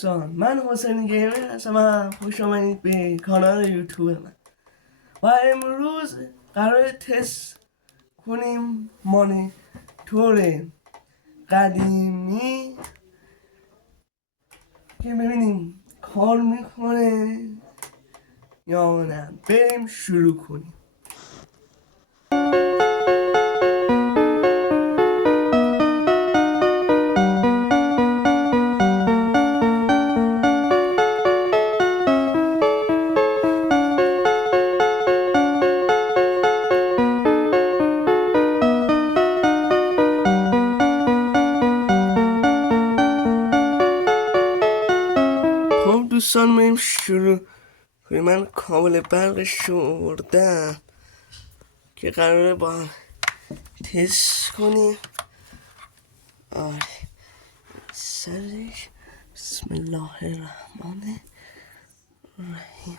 دوستان، من حسین گیمر هستم و خوش آمدید به کانال یوتیوب من. و امروز قرار تست کنیم مانیتور قدیمی که ببینیم کار میکنه یا نه. بریم شروع کنیم. دوستان بریم شروع کنیم. من کابل برقش رو آوردم که قراره با تست کنیم. آره سرش بسم الله الرحمن الرحیم.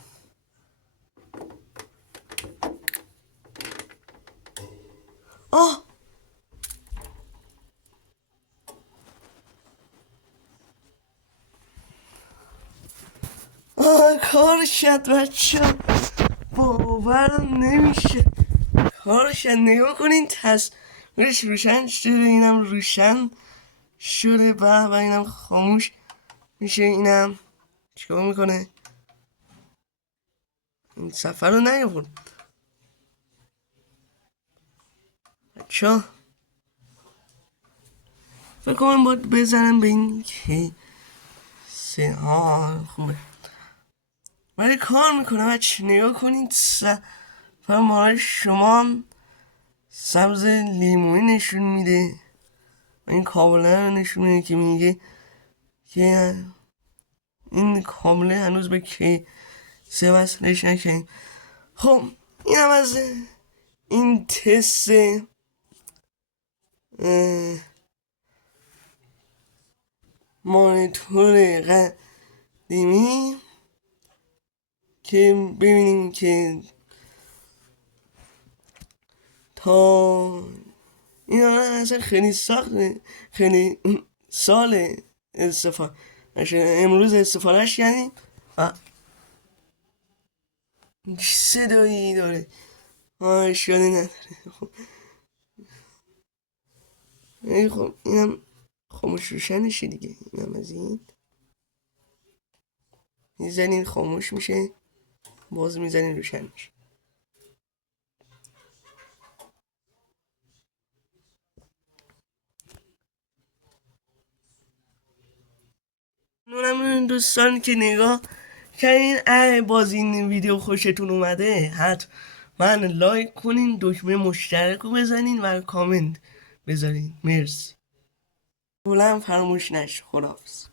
کار شد بچه، باورم نمیشه کار شد. نگاه کنین تصویرش روشن شده، اینم روشن شده و اینم خاموش میشه. اینم چیکار میکنه؟ این سفر رو نیاورد بچه. فکر کنم باید بزنم به این که خوبه ولی کار میکنه بچه. نگاه کنید سفر مال شما سبز لیمونی نشون میده و این کابله رو نشون میده که میگه که این کابله هنوز به که سه وصلش نکنیم. خب این هم از این تست مانیتور قدیمی که ببینیم که تا این اصلا خیلی سخته، خیلی سال استفاده امروز استفادهش کردیم. صدایی داره اشکالی نداره. خب اینم خاموش روشنشه دیگه. اینم از این میزنین خاموش میشه، باز میزنین روشن میشه. نونم دوستان که نگاه کردین، ای باز این ویدیو خوشتون اومده حتما لایک کنین، دکمه مشترک رو بزنین و کامنت بذارین. مرسی. فراموش نشه. خداحافظ.